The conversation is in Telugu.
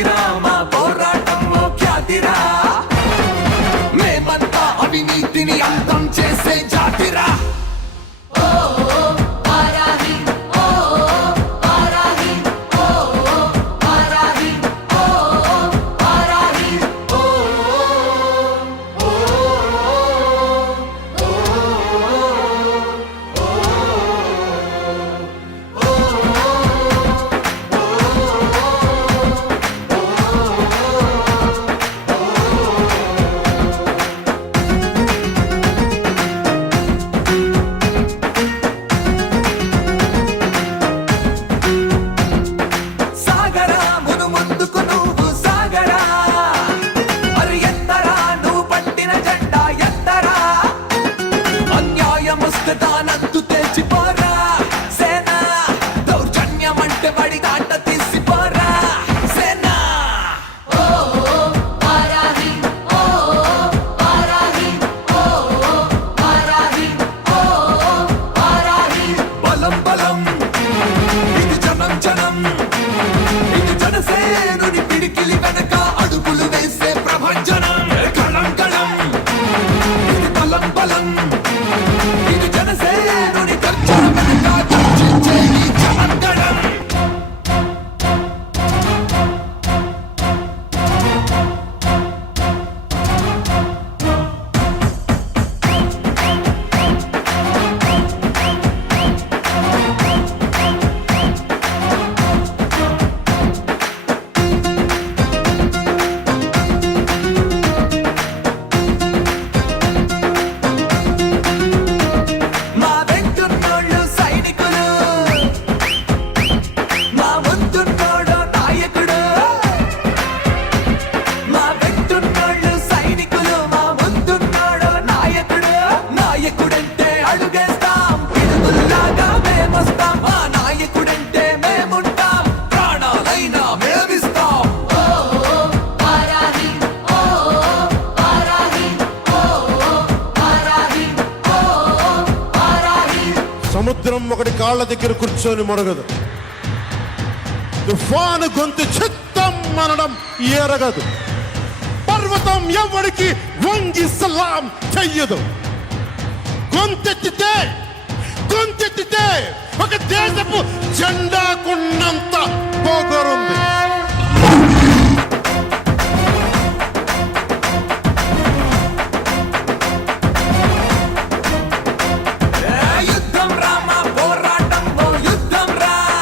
జాతిరా మా పోరాటంలో ఖ్యాతిరా మేమంతా అవినీతిని అంతం చేసే జాతిరా దానంతు తెచ్చిపోరా సేనా దౌర్జన్యం అంటే బడి దాంట తీసిపోరా సేనా బలం బలం ఇది జనం జనం ఇది జనసేనుని పిడికిలి వెనక అడుగులు వేసే ప్రభంజనం కళం కళం ఇది బలం బలం సముద్రం ఒకటి కాళ్ళ దగ్గర కూర్చొని మొరగదు, తుఫాను గొంతు చిత్తం అనడం ఎరగదు, పర్వతం ఎవరికి వంగి సలాం చెయ్యదు. గొంతెత్తితే ఒక దేశపు జెండాకున్నంత పొగరుంది.